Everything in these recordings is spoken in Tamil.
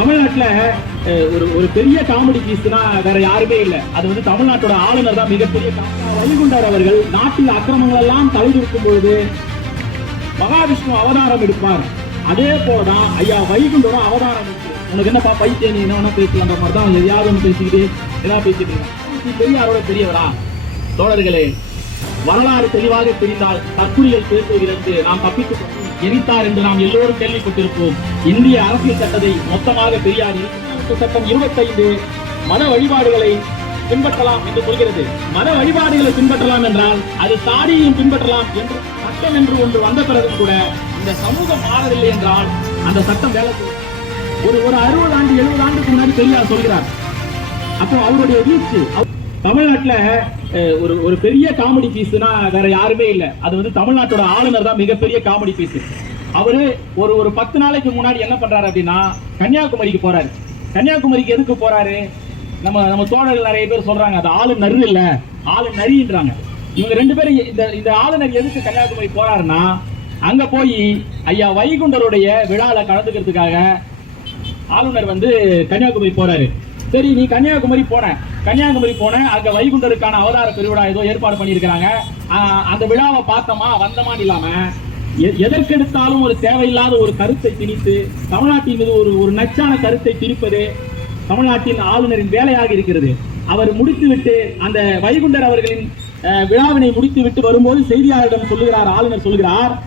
தமிழ்நாட்டில் ஒரு ஒரு பெரிய காமெடி பீஸ்னா வேற யாருமே இல்லை. அது வந்து தமிழ்நாட்டோட ஆளுநர் தான் மிகப்பெரிய comedy. வைகுண்டர் அவர்கள். நாட்டில் அக்கிரமங்கள் எல்லாம் தலைநிற்கும் பொழுது மகாவிஷ்ணு அவதாரம் எடுப்பார். அதே போலதான் ஐயா வைகுண்டரும் அவதாரம் உனக்கு என்னப்பா பைத்தியம்? நீ என்ன வேணா பேசலான்ற மாதிரி தான் எதையாவது ஒன்று பேசிக்கிட்டு எதாவது பேசிட்டு இருக்கான் பெரியாரோட பெரியவரா? தோழர்களே வரலாறு தெளிவாக தெரிந்தால் தற்குறிகள் பேசுவதற்கு நாம் தப்பித்துக் எரித்தார் என்று நாம் எல்லோரும் கேள்விப்பட்டிருப்போம். இந்திய அரசியல் சட்டத்தை மொத்தமாக பெரியார் சட்டம் இருபத்தைந்து மத வழிபாடுகளை பின்பற்றலாம் என்று சொல்கிறது. மத வழிபாடுகளை பின்பற்றலாம் என்றால் அது சாதியையும் பின்பற்றலாம் என்று சட்டம் என்று ஒன்று வந்த பிறகும் கூட இந்த சமூகம் மாறவில்லை என்றால் அந்த சட்டம் வேலை ஒரு ஒரு அறுபது ஆண்டு எழுபது ஆண்டுக்கு முன்னாடி பெரியார் சொல்கிறார். அப்போ அவருடைய வீச்சு தமிழ்நாட்டில் ஒரு ஒரு பெரிய காமெடி பீஸ்னா வேற யாருமே இல்லை. அது வந்து தமிழ்நாட்டோட ஆளுநர் தான் மிகப்பெரிய காமெடி பீஸ் அவரு ஒரு ஒரு பத்து நாளைக்கு முன்னாடி என்ன பண்றாரு அப்படின்னா கன்னியாகுமரிக்கு போறாரு. கன்னியாகுமரிக்கு எதுக்கு போறாரு? நம்ம நம்ம தோழர்கள் நிறைய பேர் சொல்றாங்க அது ஆளுநர் நறு இல்ல ஆளு நரின்றாங்க. இவங்க ரெண்டு பேரும் இந்த இந்த ஆளுநர் எதுக்கு கன்னியாகுமரி போறாருன்னா அங்க போய் ஐயா வைகுண்டருடைய விழாவில் கலந்துக்கிறதுக்காக ஆளுநர் வந்து கன்னியாகுமரி போறாரு. சரி நீ கன்னியாகுமரி போன. கன்னியாகுமரி போன அங்க வைகுண்டருக்கான அவதார பெருவிழா ஏதோ ஏற்பாடு பண்ணியிருக்கிறாங்க. அந்த விழாவை பார்த்தோமா வந்தமான்னு இல்லாம? எ- எதற்கெடுத்தாலும் ஒரு தேவையில்லாத ஒரு கருத்தை திணித்து தமிழ்நாட்டின் மீது ஒரு ஒரு நச்சான கருத்தை திணிப்பது தமிழ்நாட்டின் ஆளுநரின் வேலையாக இருக்கிறது. அவர் முடித்துவிட்டு அந்த வைகுண்டர் அவர்களின் விழாவினை முடித்துவிட்டு வரும்போது செய்தியாளரிடம் சொல்லுகிறார் ஆளுநர் சொல்கிறார்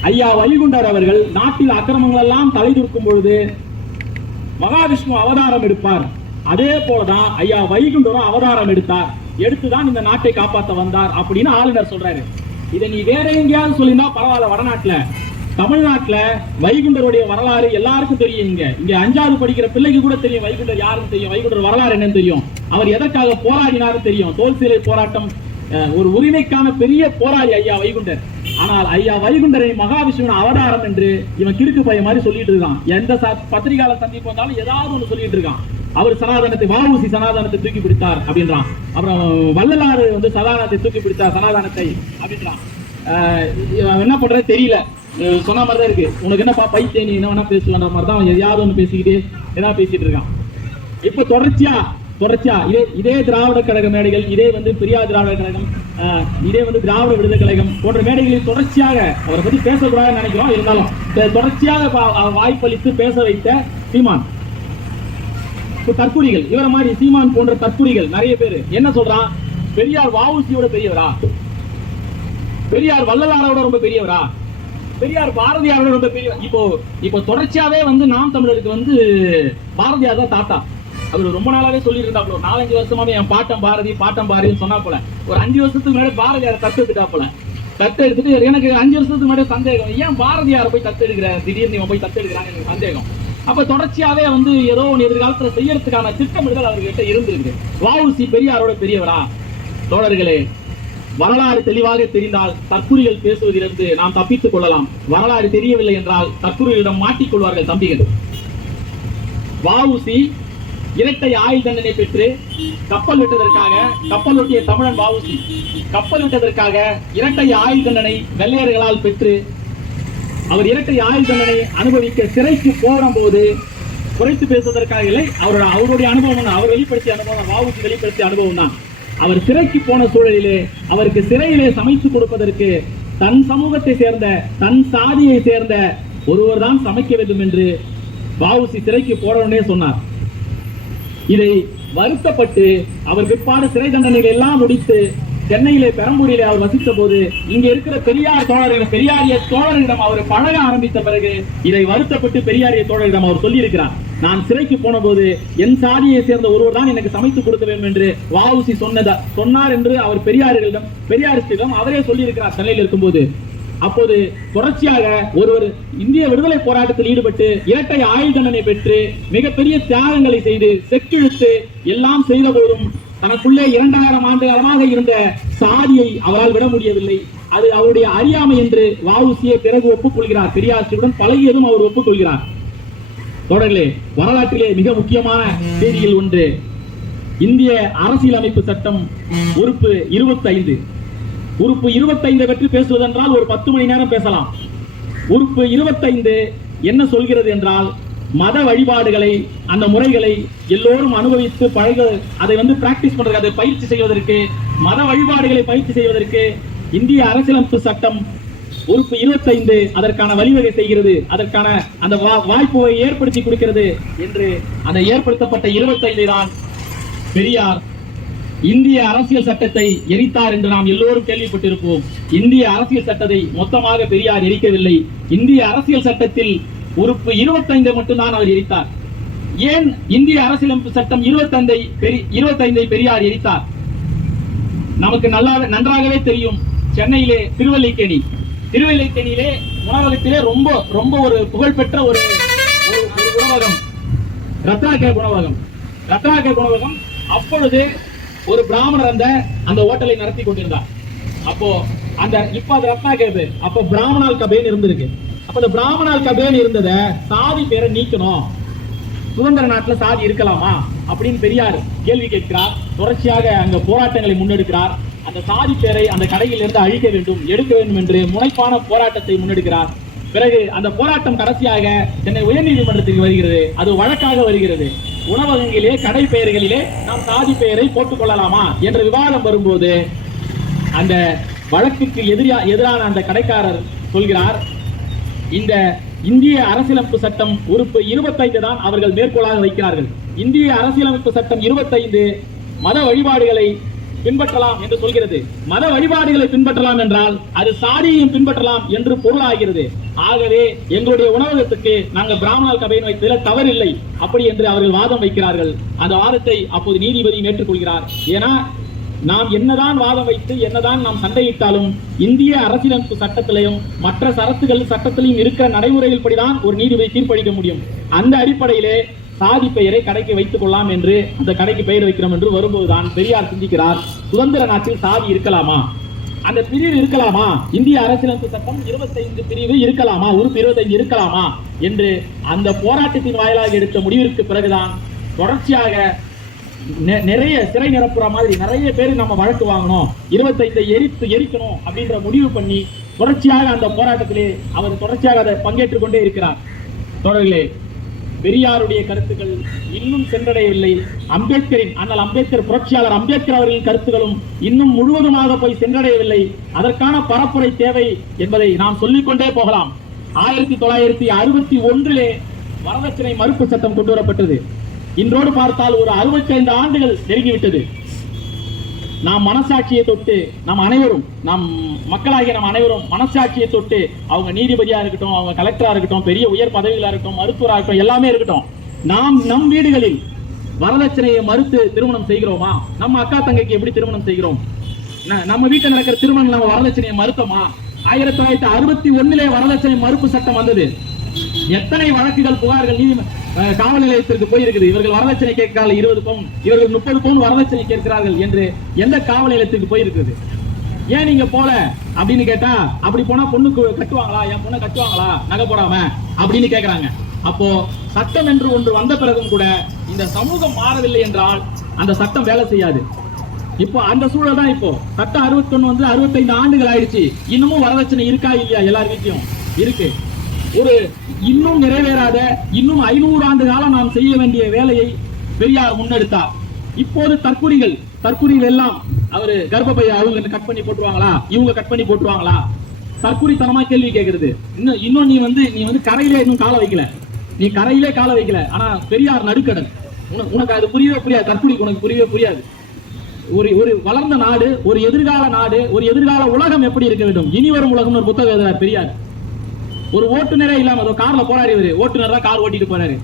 ஐயா வைகுண்டர் அவர்கள் நாட்டில் அக்கிரமங்கள் எல்லாம் தலை தூக்கும் பொழுது மகாவிஷ்ணு அவதாரம் எடுப்பார். அதே போலதான் ஐயா வைகுண்டரும் அவதாரம் எடுத்தார். எடுத்துதான் இந்த நாட்டை காப்பாத்த வந்தார் அப்படின்னு ஆளுநர் சொல்றாரு. இதை நீ வேற எங்கேயாவது சொல்லியிருந்தா பரவாயில்ல வடநாட்டுல. தமிழ்நாட்டுல வைகுண்டருடைய வரலாறு எல்லாருக்கும் தெரியும் இங்க. இங்க அஞ்சாவது படிக்கிற பிள்ளைக்கு கூட தெரியும் வைகுண்டர் யாருன்னு தெரியும் வைகுண்டர் வரலாறு என்னன்னு தெரியும். அவர் எதற்காக போராடினாரும் தெரியும். தோல் சிலை போராட்டம் ஒரு உரிமைக்கான பெரிய போராளி ஐயா வைகுண்டர். ஆனால் ஐயா வைகுண்டரை மகாவிஷ்ணுவின் அவதாரம் என்று இவன் கிறுக்கு பையன் மாதிரி சொல்லிட்டு இருக்கான். எந்த பத்திரிகையாளர் சந்திப்பு வந்தாலும் ஏதாவது ஒன்று சொல்லிட்டு இருக்கான். அவர் சனாதனத்தை வாவுசி சனாதனத்தை தூக்கி பிடித்தார் அப்படின்றான். அப்புறம் வள்ளலாறு வந்து சனாதனத்தை தூக்கி பிடித்தார் சனாதனத்தை அப்படின்றான். என்ன பண்றது தெரியல. சொன்ன மாதிரி தான் இருக்கு. உனக்கு என்னப்பா பைத்தே நீ என்ன வேணா பேசுவான்ற மாதிரி தான் அவன் எதையாவது ஒன்று பேசிக்கிட்டே ஏதாவது பேசிட்டு இருக்கான். இப்போ தொடர்ச்சியா தொடர்ச்சியா இதே இதே திராவிட கழக மேடைகள் இதே வந்து பெரியார் திராவிட கழகம் இதே வந்து திராவிட விடுதலை கழகம் போன்ற மேடைகளில் தொடர்ச்சியாக அவரை பத்தி பேசக்கூடாதுன்னு நினைக்கிறோம். இருந்தாலும் தொடர்ச்சியாக வாய்ப்பளித்து பேச வைத்த சீமான். தற்குறிகள் இவர மாதிரி சீமான் போன்ற தற்குறிகள் நிறைய பேர். என்ன சொல்றான் பெரியார் வாவுசியோட பெரியவரா? பெரியார் வள்ளலாரோட ரொம்ப பெரியவரா? பெரியார் பாரதியாரோட ரொம்ப பெரிய இப்போ இப்போ தொடர்ச்சியாவே வந்து நாம் தமிழருக்கு வந்து பாரதியார் தான் தாத்தா. அவர் ரொம்ப நாளாவே சொல்லிட்டு இருந்தாப்புல ஒரு நாலஞ்சு வருஷமாவே என் பாட்டம் பாரதி பாட்டம் பாரதின்னு சொன்னா போல. ஒரு அஞ்சு வருஷத்துக்கு முன்னாடி பாரதியார் தத்து எடுத்துட்டா போல. தத்து எடுத்துட்டு எனக்கு அஞ்சு வருஷத்துக்கு முன்னாடி சந்தேகம். ஏன் பாரதியாரை போய் தத்து எடுக்கிற? திடீர்னு போய் தத்து எடுக்கிறான்னு எனக்கு சந்தேகம். அப்ப தொடர்ச்சியாவே வந்து ஏதோ ஒன்று எதிர்காலத்துல செய்யறதுக்கான திட்டமிடுதல் அவர்கிட்ட இருந்திருக்கு. வாவுசி பெரியாரோட பெரியவரா? தோழர்களே வரலாறு தெளிவாக தெரிந்தால் தற்குறிகள் பேசுவதிலிருந்து நாம் தப்பித்துக் கொள்ளலாம். வரலாறு தெரியவில்லை என்றால் தற்குறிகளிடம் மாட்டிக்கொள்வார்கள் தம்பிகள். வாவுசி இரட்டை ஆயுள் தண்டனை பெற்று கப்பல் விட்டதற்காக கப்பல் ஒட்டிய தமிழன் வாவுசி கப்பல் விட்டதற்காக இரட்டை ஆயுள் தண்டனை வெள்ளையர்களால் பெற்று அவர் இரட்டை ஆயுள் தண்டனை அனுபவிக்க சிறைக்கு போகும்போது குறைத்து பேசுவதற்காக இல்லை. அவரோட அவருடைய அனுபவம் தான் அவர் வெளிப்படுத்திய அனுபவம் வாவுக்கு வெளிப்படுத்திய அனுபவம் தான். அவர் சிறைக்கு போன சூழலிலே அவருக்கு சிறையிலே சமைத்து கொடுப்பதற்கு தன் சமூகத்தை சேர்ந்த தன் சாதியை சேர்ந்த ஒருவர் தான் சமைக்க வேண்டும் என்று வாவுசி சிறைக்கு போறவனே சொன்னார். இதை வருத்தப்பட்டு அவர் பிற்பாடு சிறை தண்டனைகள் எல்லாம் முடித்து சென்னையிலே பெரம்பூரிலே அவர் வசித்த போது இங்க இருக்கிற பெரியார் தோழர்கள் பெரியாரிய தோழர்களிடம் அவர் பழக ஆரம்பித்த பிறகு இதை வருத்தப்பட்டு பெரியாரிய தோழரிடம் அவர் சொல்லியிருக்கிறார். நான் சிறைக்கு போன போது என் சாதியை சேர்ந்த ஒருவர் தான் எனக்கு சமைத்து கொடுக்க வேண்டும் என்று வாவுசி சொன்னதா சொன்னார் என்று அவர் பெரியாரிடம் பெரியாரிடம் அவரே சொல்லியிருக்கிறார் சென்னையில் இருக்கும்போது. அப்போது தொடர்ச்சியாக ஒருவர் இந்திய விடுதலை போராட்டத்தில் ஈடுபட்டு இரட்டை ஆயுள் தண்டனை பெற்று மிகப்பெரிய தியாகங்களை செய்து செக்கிழுத்து எல்லாம் செய்த போதும் தனக்குள்ளே இரண்டாயிரம் ஆண்டு காலமாக இருந்த சாதியை அவரால் விட முடியவில்லை. அது அவருடைய அறியாமை என்று வாவுசியை பிறகு ஒப்புக்கொள்கிறார். பெரியாசியுடன் பழகியதும் அவர் ஒப்புக்கொள்கிறார். தொடர்களே வரலாற்றிலே மிக முக்கியமான செய்தியில் ஒன்று இந்திய அரசியலமைப்பு சட்டம் உறுப்பு 25 உறுப்பு 25 பற்றி பேசுவதென்றால் ஒரு பத்து மணி நேரம் பேசலாம். உறுப்பு 25 என்ன சொல்கிறது என்றால் மத வழிபாடுகளை அந்த முறைகளை எல்லோரும் அனுபவித்து பழக அதை வந்து பிராக்டிஸ் பண்றது அதை பயிற்சி செய்வதற்கு மத வழிபாடுகளை பயிற்சி செய்வதற்கு இந்திய அரசியலமைப்பு சட்டம் உறுப்பு 25 அதற்கான வழிவகை செய்கிறது. அதற்கான அந்த வா- வாய்ப்பை ஏற்படுத்தி கொடுக்கிறது என்று அந்த ஏற்படுத்தப்பட்ட 25 தான் பெரியார் இந்திய அரசியல் சட்டத்தை எரித்தார் என்று நாம் எல்லோரும் கேள்விப்பட்டிருப்போம். இந்திய அரசியல் சட்டத்தை மொத்தமாக பெரியார் எரிக்கவில்லை. இந்திய அரசியல் சட்டத்தில் உறுப்பு 25 மட்டும்தான் அவர் எரித்தார். ஏன் இந்திய அரசியலமைப்பு சட்டம் இருபத்தைந்தை இருபத்தைந்தை பெரியார் எரித்தார்? நமக்கு நல்லா நன்றாகவே தெரியும் சென்னையிலே திருவல்லிக்கேணி. திருவல்லிக்கேணியிலே உணவகத்திலே ரொம்ப ரொம்ப ஒரு புகழ்பெற்ற ஒரு உணவகம். ரத்னாகே உணவகம். ரத்னாகே உணவகம் அப்பொழுது ஒரு பிராமணர் அந்த அந்த ஹோட்டலை நடத்தி கொண்டிருந்தார். அப்போ அந்த இப்ப அது ரத்னாகேபு அப்போ பிராமணால் கபேன்னு இருந்திருக்கு. அப்ப அந்த பிராமணால் கபேன்னு இருந்தத சாதி பேரை நீக்கணும். சுதந்திர நாட்டுல சாதி இருக்கலாமா? அப்படின்னு பெரியார் கேள்வி கேட்கிறார். தொடர்ச்சியாக அங்க போராட்டங்களை முன்னெடுக்கிறார். அந்த சாதி பேரை அந்த கடையில் இருந்து அழிக்க வேண்டும் எடுக்க வேண்டும் என்று முனைப்பான போராட்டத்தை முன்னெடுக்கிறார். பிறகு அந்த போராட்டம் கடைசியாக சென்னை உயர்நீதிமன்றத்துக்கு வருகிறது. அது வழக்காக வருகிறது. உணவகங்களிலே கடை பெயர்களிலே நாம் சாதி பெயரை போட்டுக் கொள்ளலாமா என்ற விவாதம் வரும்போது அந்த வழக்குக்கு எதிரியா எதிரான அந்த கடைக்காரர் சொல்கிறார் இந்த இந்திய அரசியலமைப்பு சட்டம் உறுப்பு 25 தான் அவர்கள் மேற்கோளாக வைக்கிறார்கள். இந்திய அரசியலமைப்பு சட்டம் 25 மத வழிபாடுகளை பின்பற்றலாம் என்று சொல்கிறது. மத வழிபாடுகளை பின்பற்றலாம் என்றால் அது சாதியையும் பின்பற்றலாம் என்று பொருளாகிறது. ஆகவே எங்களுடைய உணவகத்துக்கு நாங்கள் பிராமணர் கபையின் வைத்ததில் தவறில்லை. அப்படி என்று அவர்கள் வாதம் வைக்கிறார்கள். அந்த வாதத்தை அப்போது நீதிபதி ஏற்றுக்கொள்கிறார். ஏன்னா நாம் என்னதான் வாதம் வைத்து என்னதான் நாம் சண்டையிட்டாலும் இந்திய அரசியலமைப்பு சட்டத்திலையும் மற்ற சரத்துகள் சட்டத்திலையும் இருக்கிற நடைமுறைகள் படிதான் ஒரு நீதிபதி தீர்ப்பளிக்க முடியும். அந்த அடிப்படையிலே சாதி பெயரை கடைக்கு வைத்துக் கொள்ளலாம் என்று அந்த கடைக்கு பெயர் வைக்கிறோம் என்று வரும்போதுதான் பெரியார் சிந்திக்கிறார். சுதந்திர நாட்டில் சாதி இருக்கலாமா? அந்த பிரிவு இருக்கலாமா? இந்திய அரசியலமைப்பு சட்டம் 25 பிரிவு இருக்கலாமா? உறுப்பு 25 இருக்கலாமா? என்று அந்த போராட்டத்தின் வாயிலாக எடுத்த முடிவிற்கு பிறகுதான் தொடர்ச்சியாக நிறைய சிறை நிரப்புற மாதிரி நிறைய பேர் நம்ம வழக்கு வாங்கணும். இருபத்தைந்தை எரித்து எரிக்கணும் அப்படின்ற முடிவு பண்ணி தொடர்ச்சியாக அந்த போராட்டத்திலே அவர் தொடர்ச்சியாக அதை பங்கேற்றுக் கொண்டே இருக்கிறார். தொடர்களே பெரியாருடைய கருத்துக்கள் இன்னும் சென்றடையவில்லை. அம்பேத்கரின் அண்ணல் அம்பேத்கர் புரட்சியாளர் அம்பேத்கர் அவர்களின் கருத்துக்களும் இன்னும் முழுவதுமாக போய் சென்றடையவில்லை. அதற்கான பரப்புரை தேவை என்பதை நாம் சொல்லிக்கொண்டே போகலாம். ஆயிரத்தி தொள்ளாயிரத்தி அறுபத்தி ஒன்றிலே வரதட்சணை மறுப்பு சட்டம் கொண்டு வரப்பட்டது. இன்றோடு பார்த்தால் ஒரு 65 ஆண்டுகள் நெருங்கிவிட்டது நாம் மனசாட்சியை தொட்டு நாம் அனைவரும் நாம் மக்களாகிய நாம் அனைவரும் மனசாட்சியை தொட்டு அவங்க நீதிபதியா இருக்கட்டும் அவங்க கலெக்டரா இருக்கட்டும் பெரிய உயர் பதவிகளா இருக்கட்டும் மருத்துவரா இருக்கட்டும் எல்லாமே இருக்கட்டும். நாம் நம் வீடுகளில் வரதட்சணையை மறுத்து திருமணம் செய்கிறோமா? நம்ம அக்கா தங்கைக்கு எப்படி திருமணம் செய்கிறோம்? ந- நம்ம வீட்டில் நடக்கிற திருமணம் நம்ம வரதட்சணையை மறுத்தோமா? ஆயிரத்தி தொள்ளாயிரத்தி அறுபத்தி ஒன்னிலே வரதட்சணை மறுப்பு சட்டம் வந்தது. எத்தனை வழக்குகள் புகார்கள் நீதி காவல் நிலையத்திற்கு போயிருக்குது. இவர்கள் வரதட்சணை கேட்கிறார்கள். இருபது பவுன் இவர்கள் முப்பது பவுன் வரதட்சணை கேட்கிறார்கள் என்று எந்த காவல் நிலையத்துக்கு போயிருக்குது? ஏன் நீங்க போல? அப்படின்னு கேட்டா அப்படி போனா பொண்ணுக்கு கட்டுவாங்களா? என் பொண்ணை கட்டுவாங்களா? நகை போடாம? அப்படின்னு கேக்குறாங்க. அப்போ சட்டம் என்று ஒன்று வந்த பிறகும் கூட இந்த சமூகம் மாறவில்லை என்றால் அந்த சட்டம் வேலை செய்யாது. இப்போ அந்த சூழல் தான் இப்போ. சட்டம் 61 வந்து 65 ஆண்டுகள் ஆயிடுச்சு. இன்னமும் வரதட்சணை இருக்கா இல்லையா எல்லார் வீட்டையும் இருக்கு. ஒரு இன்னும் நிறைவேறாத இன்னும் ஐநூறு ஆண்டு காலம் நாம் செய்ய வேண்டிய வேலையை பெரியார் முன்னெடுத்தார். இப்போது தற்குறிகள் தற்குறிகள் எல்லாம் அவரு கர்ப்பப்பைய அவங்க கட் பண்ணி போட்டுருவாங்களா? இவங்க கட் பண்ணி போட்டுருவாங்களா? தற்குறித்தனமா கேள்வி கேட்கறது இன்னும் இன்னும் நீ வந்து நீ வந்து கரையிலே இன்னும் காலை வைக்கல. நீ கரையிலே காலை வைக்கல. ஆனா பெரியார் நடுக்கடன். உனக்கு உனக்கு அது புரியவே புரியாது. தற்குறிக்கு உனக்கு புரியவே புரியாது. ஒரு ஒரு வளர்ந்த நாடு ஒரு எதிர்கால நாடு ஒரு எதிர்கால உலகம் எப்படி இருக்க வேண்டும்? இனி வரும் உலகம்னு ஒரு புத்தகம் எழுதுறார் பெரியார். ஒரு ஓட்டுநரே இல்லாம அதோ கார்ல போறாரு இவரு. ஓட்டுநர் தான் கார் ஓட்டிட்டு போறாரு.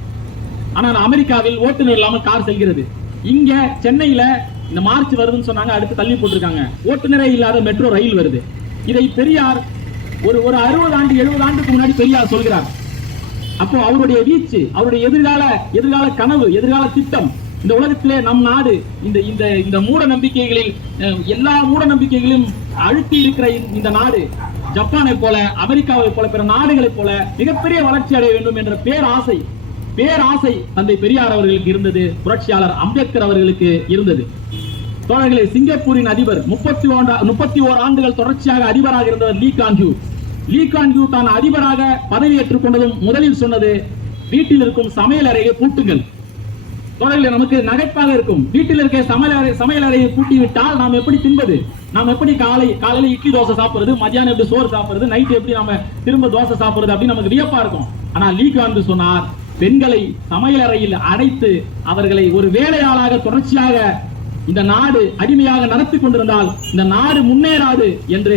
ஆனா அமெரிக்காவில் ஓட்டுநர் இல்லாம கார் செல்கிறது. இங்க சென்னையில இந்த மார்ச் வருதுன்னு சொன்னாங்க அடுத்து தள்ளி போட்டிருக்காங்க. ஓட்டுநரே இல்லாத மெட்ரோ ரயில் வருது. இதை பெரியார் ஒரு ஒரு அறுபது ஆண்டு எழுபது ஆண்டுக்கு முன்னாடி பெரியார் சொல்கிறார். அப்போ அவருடைய வீச்சு அவருடைய எதிர்கால எதிர்கால கனவு எதிர்கால திட்டம் இந்த உலகத்திலே நம் நாடு இந்த இந்த இந்த மூட நம்பிக்கைகளில் எல்லா மூட நம்பிக்கைகளையும் அழுத்தி இருக்கிற இந்த- இந்த நாடு ஜப்பானை போல அமெரிக்காவை போல பிற நாடுகளைப் போல மிகப்பெரிய வளர்ச்சி அடைய வேண்டும் என்ற பேராசை பேராசை தந்தை பெரியார் அவர்களுக்கு இருந்தது புரட்சியாளர் அம்பேத்கர் அவர்களுக்கு இருந்தது. தோழர்களே சிங்கப்பூரின் அதிபர் முப்பத்தி ஒன்றா முப்பத்தி ஓர் ஆண்டுகள் தொடர்ச்சியாக அதிபராக இருந்தவர் Lee Kuan Yew Lee Kuan Yew தான் அதிபராக பதவியேற்றுக் கொண்டதும் முதலில் சொன்னது வீட்டில் இருக்கும் சமையல் அறையை பூட்டுங்கள். தொடரில் நமக்கு நகைப்பாக இருக்கும். வீட்டில் இருக்க சமையல் அறை சமையல் அறையை பூட்டி விட்டால் நாம் எப்படி தின்பது? நாம் எப்படி காலை காலையில இட்லி தோசை சாப்பிடுறது? மத்தியானம் எப்படி சோறு சாப்பிடுறது? நைட் எப்படி நாம திரும்ப தோசை சாப்பிடுறது அப்படின்னு நமக்கு வியப்பா இருக்கும். ஆனா லீகாந்து சொன்னார் பெண்களை சமையல் அறையில் அடைத்து அவர்களை ஒரு வேலையாளாக தொடர்ச்சியாக இந்த நாடு அடிமையாக நடத்தி கொண்டிருந்தால் இந்த நாடு முன்னேறாது என்று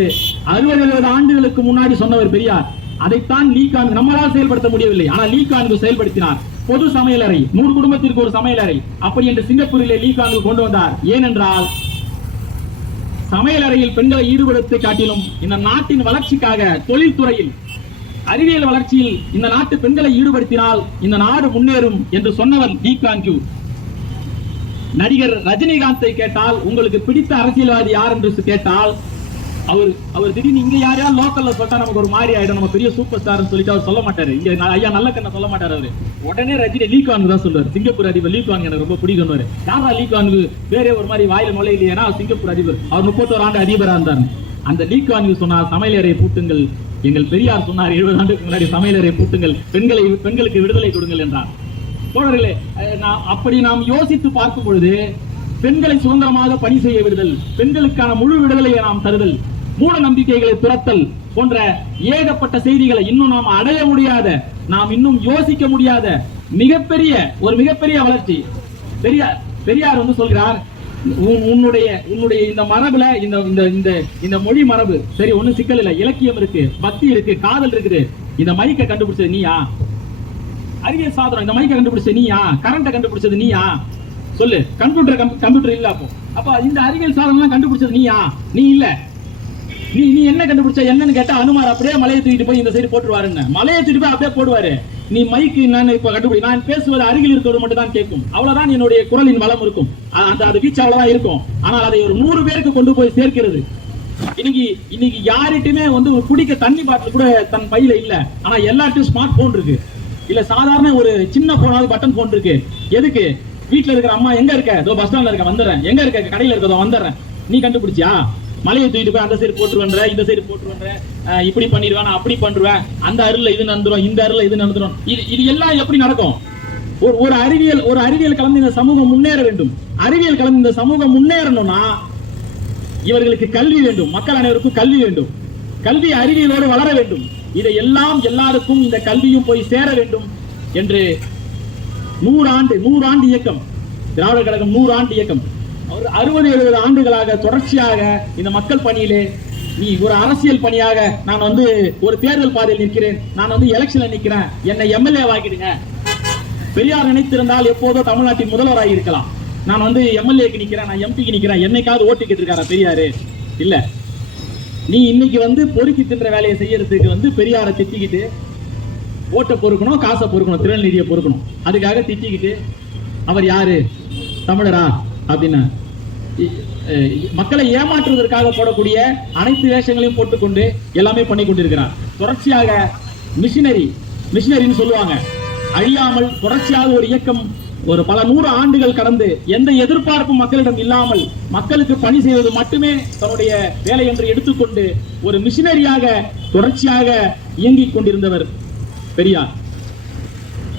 அறுபது எழுபது ஆண்டுகளுக்கு முன்னாடி சொன்னவர் பெரியார். அதைத்தான் லீகான் நம்மளால் செயல்படுத்த முடியவில்லை. ஆனால் லீகான் செயல்படுத்தினார். பொது சமையலறை நூறு குடும்பத்திற்கு ஒரு சமையலறை. அப்படி என்று சிங்கப்பூரிலே லீகான் கொண்டு வந்தார். ஏனென்றால் சமையலறையில் பெண்களை ஈடுபடுத்தி காட்டிலும் இந்த நாட்டின் வளர்ச்சிக்காக தொழில்துறையில் அறிவியல் வளர்ச்சியில் இந்த நாட்டு பெண்களை ஈடுபடுத்தினால் இந்த நாடு முன்னேறும் என்று சொன்னவர் லீ குவான் நடிகர் ரஜினிகாந்தை கேட்டால் உங்களுக்கு பிடித்த அரசியல்வாதி யார்? என்று கேட்டால் அவர் அவர் திடீர்னு இங்க யாரையா லோக்கல்ல சொல்லிட்டா நமக்கு ஒரு மாதிரி ஆயிடும். நம்ம பெரிய சூப்பர் ஸ்டார்னு சொல்லிட்டு அவர் சொல்ல மாட்டாரு. இங்க ஐயா நல்ல கண்ண சொல்ல மாட்டாரு அவரு. உடனே ரஜினி லீக் வாங்க தான் சொல்லுவார். சிங்கப்பூர் அதிபர் லீக் வாங்க எனக்கு ரொம்ப பிடிக்கும் யாரா லீக் வாங்கு வேற ஒரு மாதிரி வாயில நுழைய இல்லையா சிங்கப்பூர் அதிபர். அவர் முப்பத்தோரு ஆண்டு அதிபரா இருந்தார் அந்த லீக் வாங்கி சொன்னார் சமையலறை பூட்டுங்கள். எங்கள் பெரியார் சொன்னார் எழுபது ஆண்டுக்கு முன்னாடி சமையலறை பூட்டுங்கள். பெண்களை பெண்களுக்கு விடுதலை கொடுங்கள் என்றார். தோழர்களே அப்படி நாம் யோசித்து பார்க்கும் பொழுது பெண்களை சுதந்திரமாக பணி செய்ய விடுதல் பெண்களுக்கான முழு விடுதலையை நாம் தருதல் மூட நம்பிக்கைகளை துரத்தல் போன்ற ஏகப்பட்ட செய்திகளை இன்னும் நாம் அடைய முடியாத நாம் இன்னும் யோசிக்க முடியாத மிகப்பெரிய ஒரு மிகப்பெரிய வளர்ச்சி. பெரியார் பெரியார் வந்து சொல்கிறார் உன்னுடைய உன்னுடைய இந்த மரபுல இந்த இந்த இந்த இந்த மொழி மரபு சரி ஒன்றும் சிக்கல் இல்லை. இலக்கியம் இருக்கு பக்தி இருக்கு காதல் இருக்குது. இந்த மைக்கை கண்டுபிடிச்சது நீயா? அறிவியல் சாதனம் இந்த மைக்கை கண்டுபிடிச்சது நீயா? கரண்ட கண்டுபிடிச்சது நீயா? சொல்லு. கம்ப்யூட்டர் கம்ப்யூட்டர் இல்ல அப்போ. அப்ப இந்த அறிவியல் சாதனம் கண்டுபிடிச்சது நீயா? நீ இல்ல. நீ நீ என்ன கண்டுபிடிச்ச? என்னன்னு கேட்டா அனுமார் அப்படியே மலையை தூக்கிட்டு போய் இந்த சைடு போட்டுருவாருன்னு. மலையை தூக்கிட்டு போய் அப்படியே போடுவாரு. நீ மைக்கு நான் இப்ப கண்டுபிடி நான் பேசுவது அருகில் இருக்கிறது மட்டும் தான் கேட்கும். அவ்வளவுதான் என்னுடைய குரலின் வளம் இருக்கும். அந்த அது வீச்சு அவ்வளவுதான் இருக்கும். ஆனால் அதை ஒரு நூறு பேருக்கு கொண்டு போய் சேர்க்கிறது. இன்னைக்கு இன்னைக்கு யார்கிட்டயுமே வந்து ஒரு குடிக்க தண்ணி பாட்டில் கூட தன் பையில இல்ல. ஆனா எல்லார்ட்டும் ஸ்மார்ட் போன் இருக்கு. இல்ல சாதாரண ஒரு சின்ன போனாவது பட்டன் போன் இருக்கு. எதுக்கு? வீட்டுல இருக்கிற அம்மா எங்க இருக்க? இதோ பஸ் ஸ்டாண்ட்ல இருக்க வந்துடுறேன். எங்க இருக்க? கடையில இருக்கதோ வந்துடுறேன். நீ கண்டுபிடிச்சியா? மலையை தூக்கிட்டு போய் அந்த சைடு போட்டுருவன்ற இந்த சைடு போட்டுருவன்ற இப்படி பண்ணிடுவேன் நான் அப்படி பண்ணுவேன் அந்த அருள்ல இது நடந்துடும் இந்த அருள்ல இது நடந்துரும். இது இது எல்லாம் எப்படி நடக்கும்? ஒரு ஒரு அறிவியல் ஒரு அறிவியல் கலந்து இந்த சமூகம் முன்னேற வேண்டும். அறிவியல் கலந்து இந்த சமூகம் முன்னேறணும்னா இவர்களுக்கு கல்வி வேண்டும். மக்கள் அனைவருக்கும் கல்வி வேண்டும். கல்வி அறிவியலோடு வளர வேண்டும். இதை எல்லாம் எல்லாருக்கும் இந்த கல்வியும் போய் சேர வேண்டும் என்று நூறாண்டு நூறாண்டு இயக்கம் திராவிட கழகம் நூறாண்டு இயக்கம். ஒரு அறுபது எழுபது ஆண்டுகளாக தொடர்ச்சியாக இந்த மக்கள் பணியிலே நீ ஒரு அரசியல் பணியாக நான் வந்து ஒரு தேர்தல் பாதையில் நிற்கிறேன். நான் வந்து எலெக்ஷன்ல நிற்கிறேன். என்னை எம்எல்ஏ வாக்கிடுங்க. பெரியார் நினைத்திருந்தால் எப்போதோ தமிழ்நாட்டின் முதல்வராக இருக்கலாம். நான் வந்து எம்எல்ஏக்கு நிற்கிறேன் நான் எம்பிக்கு நிற்கிறேன். என்னைக்காவது ஓட்டிக்கிட்டு இருக்காரா பெரியாரு? இல்ல. நீ இன்னைக்கு வந்து பொறுக்கி தின்ற வேலையை செய்யறதுக்கு வந்து பெரியாரை திட்டிக்கிட்டு ஓட்டை பொறுக்கணும் காசை பொறுக்கணும் திருநெல்வேலியை பொறுக்கணும். அதுக்காக திட்டிக்கிட்டு அவர் யாரு? தமிழரா? அப்படின்னு மக்களை ஏமாற்றுவதற்காக போடக்கூடிய அனைத்து வேஷங்களையும் போட்டுக்கொண்டு எல்லாமே பண்ணி கொண்டிருக்கிறார். தொடர்ச்சியாக மிஷினரி மிஷினரின்னு சொல்லுவாங்க. அழியாமல் தொடர்ச்சியாக ஒரு இயக்கம் ஒரு பல நூறு ஆண்டுகள் கடந்து எந்த எதிர்பார்ப்பும் மக்களிடம் இல்லாமல் மக்களுக்கு பணி செய்வது மட்டுமே தன்னுடைய வேலை என்று எடுத்துக்கொண்டு ஒரு மிஷினரியாக தொடர்ச்சியாக இயங்கிக் கொண்டிருந்தவர் பெரியார்.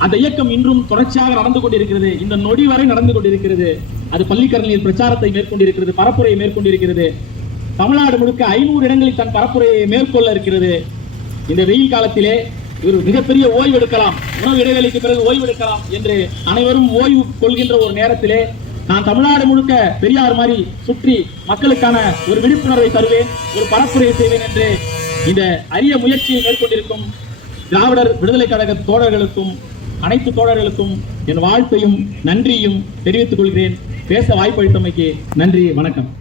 அந்த இயக்கம் இன்றும் தொடர்ச்சியாக நடந்து கொண்டிருக்கிறது. இந்த நொடி வரை நடந்து கொண்டிருக்கிறது. அது பள்ளிக்கரணியில் பிரச்சாரத்தை மேற்கொண்டிருக்கிறது பரப்புரையை மேற்கொண்டிருக்கிறது. தமிழ்நாடு முழுக்க ஐநூறு இடங்களில் தன் பரப்புரையை மேற்கொள்ள இருக்கிறது. இந்த வெயில் காலத்திலே ஒரு மிகப்பெரிய ஓய்வு எடுக்கலாம் உணவு இடைவெளிக்கு பிறகு ஓய்வு எடுக்கலாம் என்று அனைவரும் ஓய்வு கொள்கின்ற ஒரு நேரத்திலே நான் தமிழ்நாடு முழுக்க பெரியார் மாதிரி சுற்றி மக்களுக்கான ஒரு விழிப்புணர்வை தருவேன் ஒரு பரப்புரையை செய்வேன் என்று இந்த அரிய முயற்சியை மேற்கொண்டிருக்கும் திராவிடர் விடுதலை கழக தோழர்களுக்கும் அனைத்து தோழர்களுக்கும் என் வாழ்த்தையும் நன்றியும் தெரிவித்துக் கொள்கிறேன். பேச வாய்ப்பளித்தமைக்கு நன்றி வணக்கம்.